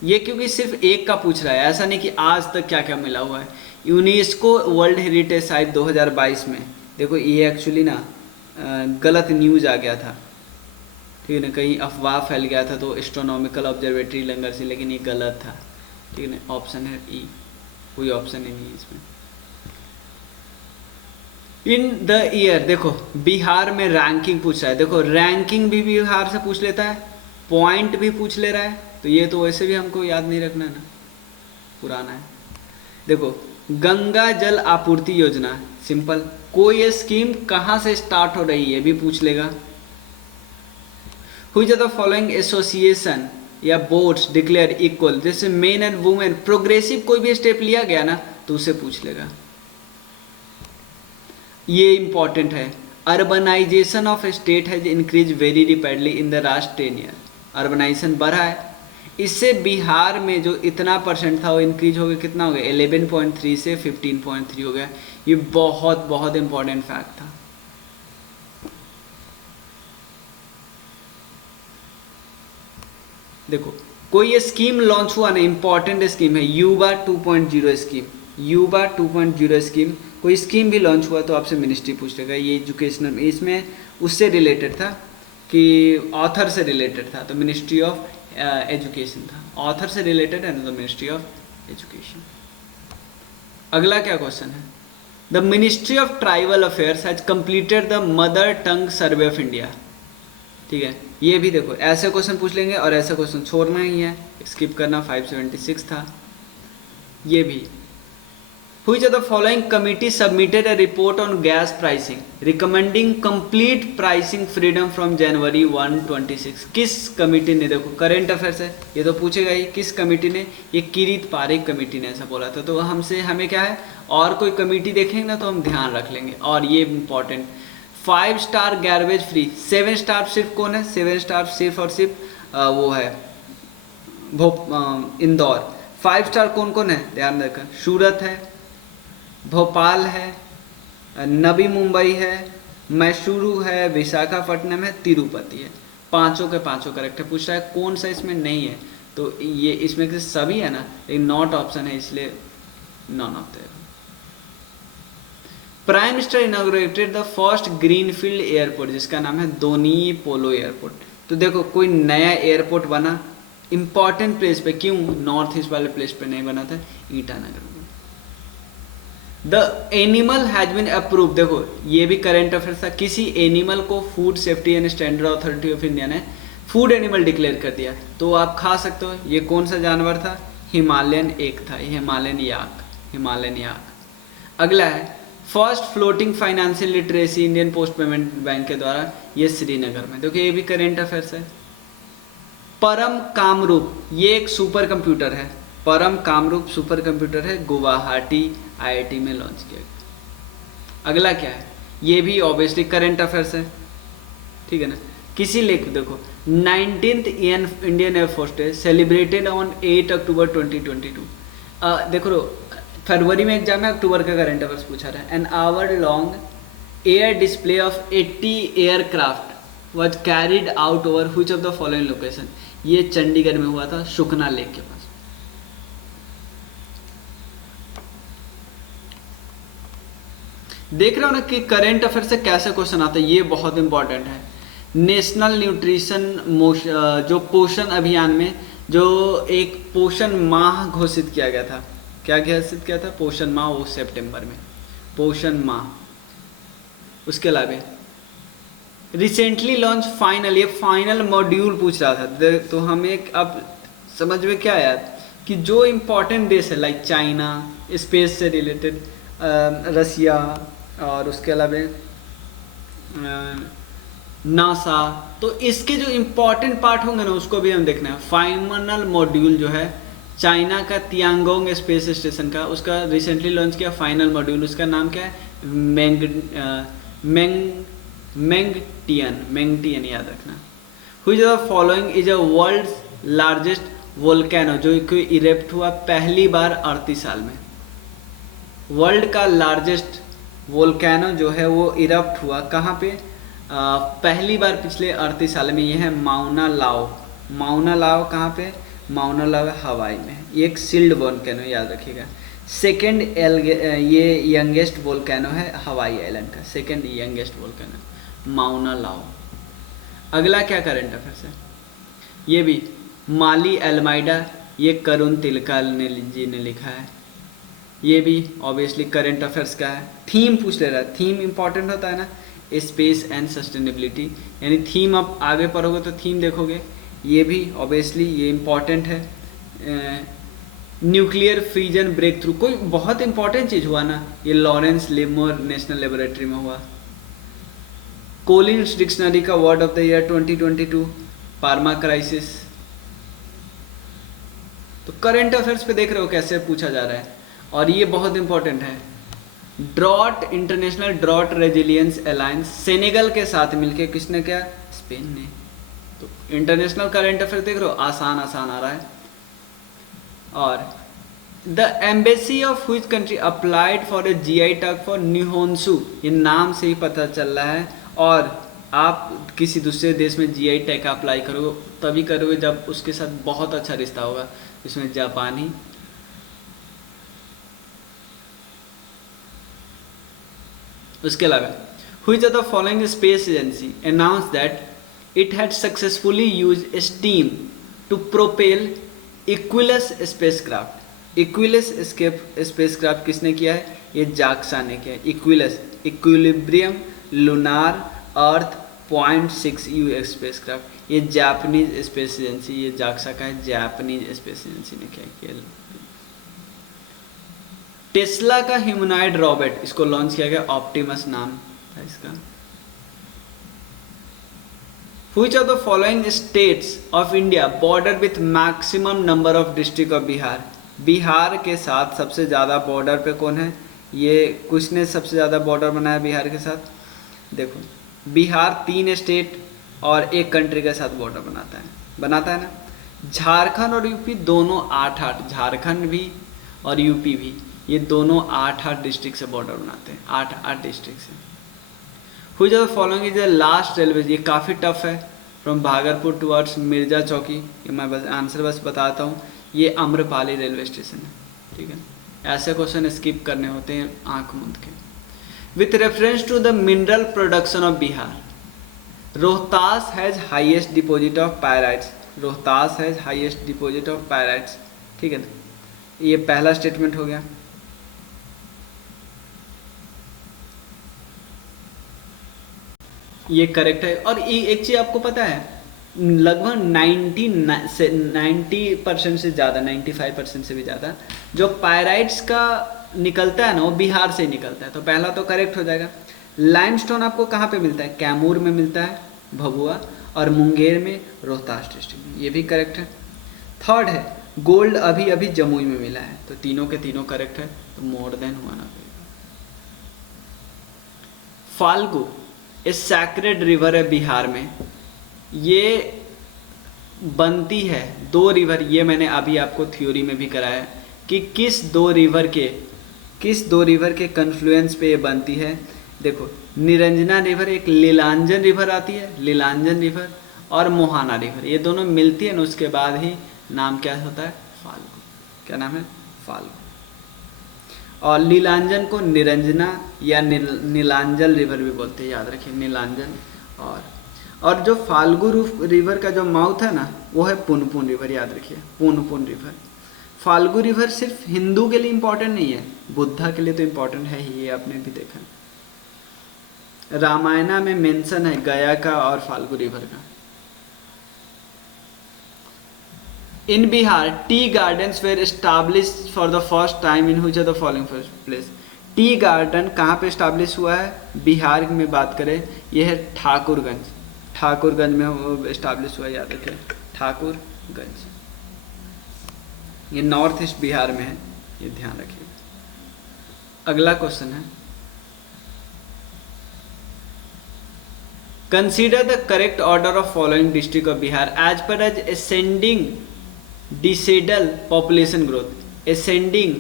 ये, क्योंकि सिर्फ एक का पूछ रहा है, ऐसा नहीं कि आज तक क्या क्या मिला हुआ है। यूनेस्को वर्ल्ड हेरिटेज साइट 2022 में, देखो ये एक्चुअली ना गलत न्यूज़ आ गया था, ठीक है ना, कहीं अफवाह फैल गया था। तो एस्ट्रोनॉमिकल ऑब्जर्वेटरी लंगर से, लेकिन ये गलत था, ठीक है ना। ऑप्शन है ई, कोई ऑप्शन ही नहीं है इसमें। इन द ईयर, देखो बिहार में रैंकिंग पूछ रहा है। देखो रैंकिंग भी बिहार से पूछ लेता है, पॉइंट भी पूछ ले रहा है, तो ये तो वैसे भी हमको याद नहीं रखना ना, पुराना है। देखो गंगा जल आपूर्ति योजना, सिंपल। कोई स्कीम कहाँ से स्टार्ट हो रही है भी पूछ लेगा। Which of the following association या बोट्स डिक्लेयर इक्वल, जैसे मेन एंड वुमेन, प्रोग्रेसिव कोई भी स्टेप लिया गया ना तो उसे पूछ लेगा। ये इंपॉर्टेंट है। Urbanisation of state has increase very rapidly in the last 10 year. Urbanisation बढ़ा है, इससे बिहार में जो इतना परसेंट था वो इंक्रीज हो गया, कितना हो गया 11.3 से 15.3 हो गया। ये बहुत बहुत इंपॉर्टेंट फैक्ट था। देखो कोई ये स्कीम लॉन्च हुआ ना, इंपॉर्टेंट स्कीम है युवा 2.0 स्कीम, युवा 2.0 स्कीम, कोई स्कीम भी लॉन्च हुआ तो आपसे मिनिस्ट्री पूछ लेगा। ये एजुकेशनल, इसमें उससे रिलेटेड था कि ऑथर से रिलेटेड था, तो मिनिस्ट्री ऑफ एजुकेशन था, ऑथर से रिलेटेड है ना, तो मिनिस्ट्री ऑफ एजुकेशन। अगला क्या क्वेश्चन है, the ministry of tribal affairs has completed the mother tongue survey of India. ठीक है, ये भी देखो ऐसे क्वेश्चन पूछ लेंगे और ऐसा क्वेश्चन छोड़ना ही है, स्किप करना। 576 था ये भी। Which of the following committee submitted a report on gas pricing recommending complete pricing freedom from January 1, 26? किस कमेटी ने, देखो करंट अफेयर्स है ये तो पूछेगा ही, किस कमेटी ने, ये किरीट पारेख कमेटी ने ऐसा बोला था। तो हमें क्या है, और कोई कमेटी देखेंगे ना तो हम ध्यान रख लेंगे। और ये important, 5 star garbage free, 7 star सिर्फ कौन है, 7 स्टार सिर्फ और सिर्फ वो है इंदौर। 5 स्टार कौन कौन है ध्यान रखकर, सूरत है, भोपाल है, नवी मुंबई है, मैसूरू है, विशाखापट्टनम है, तिरुपति है। पांचों के पांचों करेक्ट है। पूछ रहा है कौन सा इसमें नहीं है, तो ये इसमें से सभी है ना, लेकिन नॉट ऑप्शन है इसलिए none of the. Prime minister inaugurated the first greenfield airport, जिसका नाम है दोनी पोलो एयरपोर्ट। तो देखो कोई नया एयरपोर्ट बना इंपॉर्टेंट प्लेस पे, क्यों नॉर्थ ईस्ट वाले प्लेस पे नहीं बना था, ईटानगर में। The animal has been approve, देखो ये भी करेंट अफेयर था, किसी एनिमल को food safety and standard authority of India ने फूड एनिमल डिक्लेयर कर दिया, तो आप खा सकते हो। ये कौन सा जानवर था, हिमालयन एक था, हिमालयन याक, हिमालयन याक। अगला है first floating financial literacy Indian post payment bank के द्वारा, ये श्रीनगर में। देखो ये भी करेंट अफेयर्स है। परम कामरूप, ये एक सुपर कंप्यूटर है, परम कामरूप सुपर कंप्यूटर है, गुवाहाटी आईआईटी में लॉन्च किया गया। अगला क्या है, ये भी ऑब्वियसली करंट अफेयर्स है, ठीक है ना। किसी लेख देखो 19th Indian air force day celebrated on 8 अक्टूबर 2022। देखो फरवरी में एग्जाम है, अक्टूबर का करंट अफेयर्स पूछा रहा है। An hour long air display of 80 aircraft was carried out over which of the following location. ये चंडीगढ़ में हुआ था, सुखना लेक के पास। देख रहे हो ना कि करंट अफेयर से कैसे क्वेश्चन आता है, ये बहुत इंपॉर्टेंट है। नेशनल न्यूट्रिशन जो पोषण अभियान में जो एक पोषण माह घोषित किया गया था, क्या घोषित किया था, पोषण माह, वो सितंबर में पोषण माह। उसके अलावा रिसेंटली लॉन्च फाइनल, ये फाइनल मॉड्यूल पूछ रहा था, तो हमें अब समझ में क्या आया कि जो इम्पोर्टेंट देश है लाइक चाइना, स्पेस से रिलेटेड रसिया, और उसके अलावा नासा, तो इसके जो इम्पोर्टेंट पार्ट होंगे ना उसको भी हम देखना है। फाइनल मॉड्यूल जो है चाइना का तियांगोंग स्पेस स्टेशन का, उसका रिसेंटली लॉन्च किया फाइनल मॉड्यूल, उसका नाम क्या है, मेंगटियन याद रखना। Which of the following is a world's largest volcano, जो कि इरेप्ट हुआ पहली बार 38 साल में। वर्ल्ड का लार्जेस्ट वोल्केनो जो है वो इरप्ट हुआ कहाँ पे, पहली बार पिछले 38 साल में, ये है माउना लाओ। माउना लाओ कहाँ पे, माउना लाओ हवाई में, ये एक सील्ड वोल्केनो याद रखिएगा। सेकेंड ये यंगेस्ट वोल्केनो है हवाई आइलैंड का, सेकेंड यंगेस्ट वोल्केनो माउना लाओ। अगला क्या करंट अफेयर्स है, ये भी माली एल्माइडा, ये करुण तिलका जी ने लिखा है, ये भी ऑब्वियसली करंट अफेयर्स का है। थीम पूछ ले रहा है, थीम इंपॉर्टेंट होता है ना, स्पेस एंड सस्टेनेबिलिटी, यानी थीम आप आगे पढ़ोगे तो थीम देखोगे, ये भी ऑब्वियसली ये इंपॉर्टेंट है। न्यूक्लियर फ्यूजन ब्रेक थ्रू, कोई बहुत इंपॉर्टेंट चीज़ हुआ ना, ये लॉरेंस लिमोर नेशनल लेबोरेटरी में हुआ। कोलिन्स डिक्शनरी का word of the year 2022 pharma crisis, तो करंट अफेयर्स पे देख रहे हो कैसे पूछा जा रहा है, और ये बहुत इंपॉर्टेंट है। Drought, international drought resilience alliance Senegal के साथ मिलके किसने किया? स्पेन ने। तो इंटरनेशनल करंट अफेयर देख रहे हो, आसान आसान आ रहा है। और the embassy of which country applied for a GI tag for nihonshu, ये नाम से ही पता चल रहा है। और आप किसी दूसरे देश में जीआई टैग का अप्लाई करोगे तभी करोगे जब उसके साथ बहुत अच्छा रिश्ता होगा, इसमें जापानी। उसके अलावा which of the following space agency announce that it had successfully used steam to propel Equuleus spacecraft. Equuleus spacecraft किसने किया है? ये जाक्सा ने किया है। Equuleus, equilibrium lunar Earth .6 U spacecraft, ये जापानीज स्पेस एजेंसी, ये जाक्सा का है, जापानीज स्पेस एजेंसी ने किया। टेस्ला का ह्यूमनॉइड रोबोट इसको लॉन्च किया गया, ऑप्टिमस नाम था इसका। Which of the following states of India border with maximum number of district of Bihar? Bihar के साथ सबसे ज़्यादा बॉर्डर पे कौन है? ये कुछ ने सबसे ज़्यादा बॉर्डर बनाया बिहार के साथ। देखो, बिहार 3 स्टेट और एक कंट्री के साथ बॉर्डर बनाता है ना। झारखंड और यूपी दोनों 8-8, झारखंड भी और यूपी भी, ये दोनों 8-8 डिस्ट्रिक्ट से बॉर्डर बनाते हैं, 8-8 डिस्ट्रिक्ट से। Which of the following is the last railway? ये काफ़ी टफ है। फ्रॉम भागलपुर टुवर्ड्स मिर्जा चौकी, ये मैं बस आंसर बताता हूँ, ये अम्रपाली रेलवे स्टेशन है। ठीक है, ऐसे क्वेश्चन स्किप करने होते हैं आंख मूंद के। With reference to the mineral production of Bihar, Rohtas has highest deposit of pyrites. Rohtas has highest deposit of pyrites. ठीक है, ये पहला स्टेटमेंट हो गया। ये करेक्ट है। और एक चीज़ आपको पता है, लगभग 90% से ज़्यादा, 95% से भी ज़्यादा जो पायराइट्स का निकलता है ना, वो बिहार से निकलता है। तो पहला तो करेक्ट हो जाएगा। लाइमस्टोन आपको कहाँ पे मिलता है? कैमूर में मिलता है, भभुआ, और मुंगेर में, रोहतास डिस्ट्रिक्ट में, ये भी करेक्ट है। थर्ड है गोल्ड अभी अभी जमुई में मिला है। तो तीनों के तीनों करेक्ट है, तो मोर देन हुआ ना। फाल्गु ए सैक्रेड रिवर है बिहार में, ये बनती है 2 रिवर, ये मैंने अभी आपको थ्योरी में भी कराया कि किस दो रिवर के कन्फ्लुएंस पे ये बनती है। देखो, निरंजना रिवर, एक लीलांजन रिवर आती है, लीलांजन रिवर, और मोहाना रिवर, ये दोनों मिलती है ना, उसके बाद ही नाम क्या होता है? फाल्गु। क्या नाम है? फाल्गु। और नीलांजन को निरंजना या नीलांजल रिवर भी बोलते हैं, याद रखिए, नीलांजन। और जो फाल्गु रिवर का जो माउथ है ना, वो है पुनपुन रिवर, याद रखिए, पुनपुन रिवर। फाल्गु रिवर सिर्फ हिंदू के लिए इम्पोर्टेंट नहीं है, बुद्धा के लिए तो इम्पोर्टेंट है ही, ये आपने भी देखा। रामायणा में मेंशन है गया का और फाल्गु रिवर का। In Bihar tea gardens were established for the first time in which of the following place? Tea garden कहाँ पे एस्टाब्लिश हुआ है? बिहार में बात करें, यह है ठाकुरगंज में एस्टाब्लिश हुआ है, याद रखिए, ठाकुरगंज। ये नॉर्थ ईस्ट बिहार में है, ये ध्यान रखिए। अगला क्वेश्चन है, consider the correct order of following district of Bihar as per as ascending decadal population growth. Ascending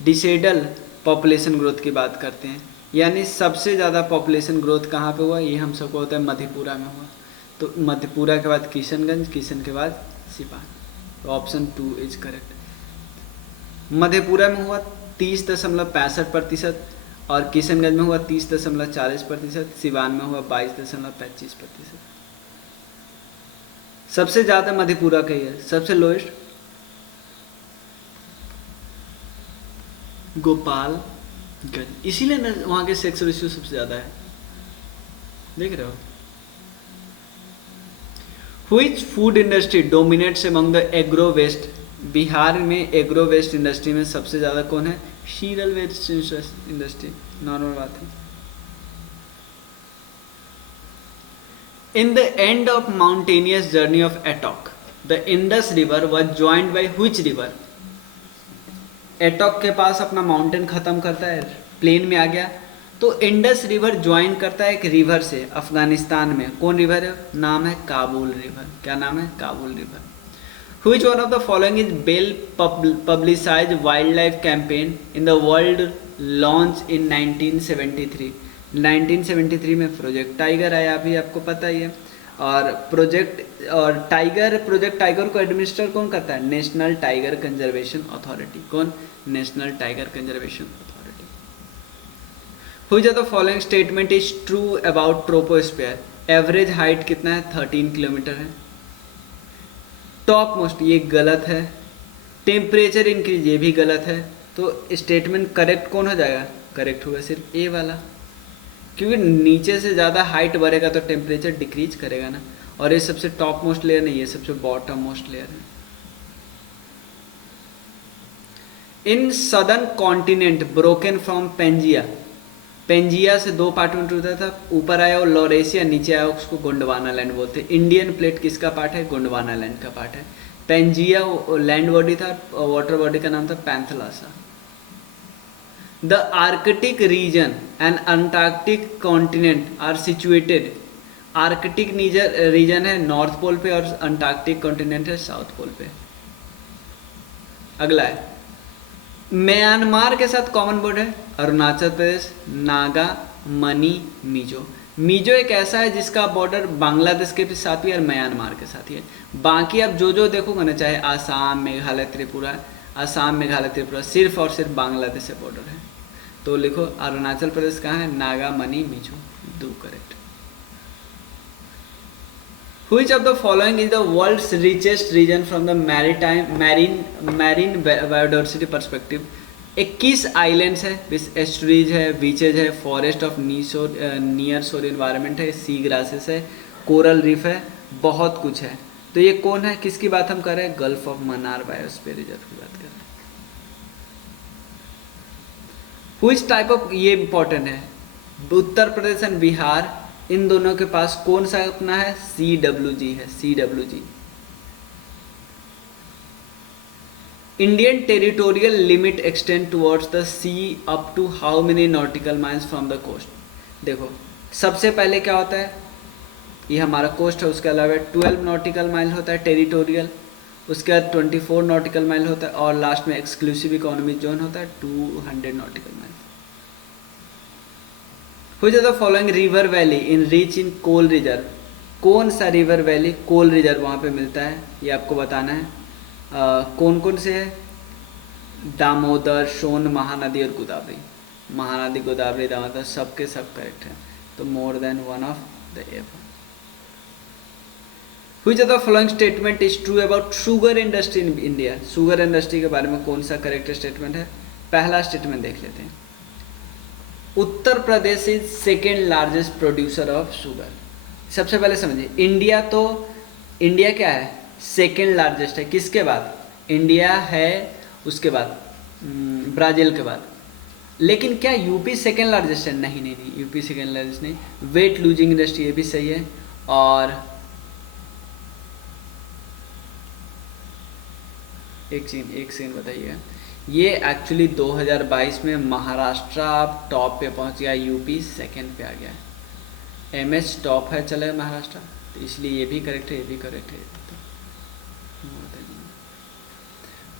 decadal population growth की बात करते हैं, यानी सबसे ज़्यादा पॉपुलेशन ग्रोथ कहाँ पे हुआ? ये हम सबको होता है मधेपुरा में हुआ। तो मधेपुरा के बाद किशनगंज, किशन के बाद सिवान। तो ऑप्शन 2 इज करेक्ट। मधेपुरा में हुआ 30.65%, और किशनगंज में हुआ 30.40%, सिवान में हुआ 22.25%। सबसे ज़्यादा मधेपुरा का ही है, सबसे लोएस्ट गोपालगंज, इसीलिए वहाँ के सेक्स रेशियो सबसे ज़्यादा है, देख रहे हो। Which food industry dominates among the agro waste? Bihar में एग्रो वेस्ट इंडस्ट्री में सबसे ज़्यादा कौन है? शीरल वेस्ट इंडस्ट्री, नॉर्मल बात है। In the end of mountainous journey of Attock, the Indus River was joined by which river? Attock के पास अपना माउंटेन ख़त्म करता है, प्लेन में आ गया, तो इंडस रिवर ज्वाइन करता है एक रिवर से अफगानिस्तान में। कौन रिवर है? नाम है काबुल रिवर। क्या नाम है? Kabul river. Which one of the following is well publicized wildlife campaign in the world launched in 1973? 1973 में प्रोजेक्ट टाइगर आया, अभी आपको पता ही है। और प्रोजेक्ट टाइगर को एडमिनिस्टर कौन करता है? National tiger conservation authority. कौन? National tiger conservation authority. Which of the following statement is true about troposphere? Average height कितना है? 13 किलोमीटर है। टॉप मोस्ट, ये गलत है। टेम्परेचर इंक्रीज, ये भी गलत है। तो स्टेटमेंट करेक्ट कौन हो जाएगा? करेक्ट होगा सिर्फ ए वाला, क्योंकि नीचे से ज़्यादा हाइट बढ़ेगा तो टेम्परेचर डिक्रीज करेगा ना। और ये सबसे टॉप मोस्ट लेयर नहीं, ये सबसे बॉटम मोस्ट लेयर है। In southern continent broken from Pangaea, Pangaea से दो पार्ट में टूटा था, ऊपर आया वो लॉरेशिया, नीचे आया उसको गोंडवाना लैंड बोलते हैं। इंडियन प्लेट किसका पार्ट है? गोंडवाना लैंड का पार्ट है। पेंजिया लैंड बॉडी था, वाटर बॉडी का नाम था Panthalassa. The Arctic region and Antarctic continent are situated, Arctic region है नॉर्थ पोल पे और अंटार्कटिक कॉन्टिनेंट है साउथ पोल पे। अगला है, म्यांमार के साथ कॉमन बॉर्डर है अरुणाचल प्रदेश, नागा, मनी, मिजो। मिजो एक ऐसा है जिसका बॉर्डर बांग्लादेश के साथ भी और म्यांमार के साथ ही है। बाकी आप जो देखोगे ना, चाहे आसाम, मेघालय, त्रिपुरा, आसाम, मेघालय, त्रिपुरा, सिर्फ और सिर्फ बांग्लादेश से बॉर्डर है। तो लिखो अरुणाचल प्रदेश कहाँ है? नागा, मनी, मिजो, दो correct. Which of the following is the world's richest region from the marine biodiversity perspective? 21 islands है, एस्टुरीज है, बीचेज है, फॉरेस्ट ऑफ नियर शोर इन्वायरमेंट है, सी ग्रासेस है, कोरल रीफ है, बहुत कुछ है। तो ये कौन है? किसकी बात हम कर रहे हैं? Gulf of Mannar biosphere reserve की बात कर रहे हैं। Which टाइप ऑफ, ये इंपॉर्टेंट है, उत्तर प्रदेश एंड बिहार, इन दोनों के पास कौन सा अपना है? CWG है, CWG। Indian territorial limit extend towards the sea up to how many nautical miles from the coast? देखो सबसे पहले क्या होता है, ये हमारा कोस्ट है, उसके अलावा 12 नॉटिकल माइल होता है टेरिटोरियल, उसके बाद 24 नॉटिकल माइल होता है, और लास्ट में एक्सक्लूसिव इकोनॉमिक जोन होता है 200 nautical mile. Which of the following river valley in rich in coal reserve? कौन सा रिवर वैली कोल रिजर्व वहाँ पे मिलता है, ये आपको बताना है। कौन कौन से है? दामोदर, सोन, महानदी और गोदावरी। महानदी, गोदावरी, दामोदर, सबके सब करेक्ट है। तो more than one of the above. Which of the following statement is true about sugar industry in India? Sugar industry के बारे में कौन सा करेक्ट स्टेटमेंट है? पहला स्टेटमेंट देख लेते हैं। Uttar Pradesh is second largest producer of sugar. सबसे पहले समझिए, इंडिया क्या है? सेकेंड लार्जेस्ट है। किसके बाद? इंडिया है, उसके बाद ब्राज़ील के बाद। लेकिन क्या यूपी सेकेंड लार्जेस्ट है? नहीं नहीं नहीं, यूपी सेकेंड लार्जेस्ट नहीं। वेट लूजिंग इंडस्ट्री, ये भी सही है। और एक सीन बताइए, ये एक्चुअली 2022 में महाराष्ट्र टॉप पे पहुंच गया, यूपी सेकंड पे आ गया है। एमएस टॉप है, चले महाराष्ट्र, तो इसलिए ये भी करेक्ट है, ये भी करेक्ट है।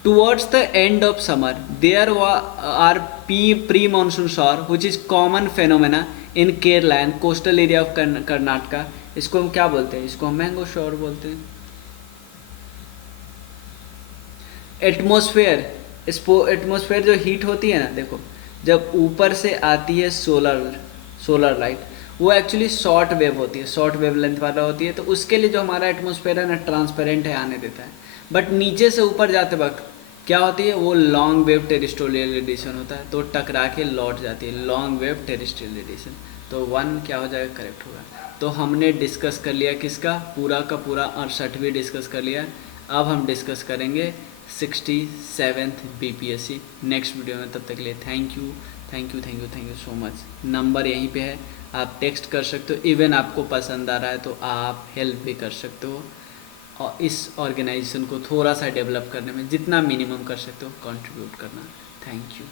Towards the end of summer there are pre monsoon shower which is common phenomena in Kerala and coastal area of Karnataka. इसको हम क्या बोलते हैं? इसको हम मैंगो शॉवर बोलते हैं। एटमॉस्फेयर जो हीट होती है ना, देखो जब ऊपर से आती है सोलर लाइट, वो एक्चुअली शॉर्ट वेव होती है, शॉर्ट वेव लेंथ वाला होती है। तो उसके लिए जो हमारा एटमॉस्फेयर है ना, ट्रांसपेरेंट है, आने देता है। बट नीचे से ऊपर जाते वक्त क्या होती है? वो लॉन्ग वेव टेरेस्ट्रियल रेडिएशन होता है, तो टकरा के लौट जाती है, लॉन्ग वेव टेरेस्ट्रियल रेडिएशन। तो 1 क्या हो जाएगा? करेक्ट होगा। तो हमने डिस्कस कर लिया किसका? पूरा का पूरा 68 डिस्कस कर लिया। अब हम डिस्कस करेंगे 67th BPSC नेक्स्ट वीडियो में। तब तक के लिए thank you so much. Number यहीं पे है, आप टेक्स्ट कर सकते हो। इवन आपको पसंद आ रहा है तो आप हेल्प भी कर सकते हो, और इस ऑर्गेनाइजेशन को थोड़ा सा डेवलप करने में जितना मिनिमम कर सकते हो कंट्रीब्यूट करना। Thank you.